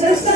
सत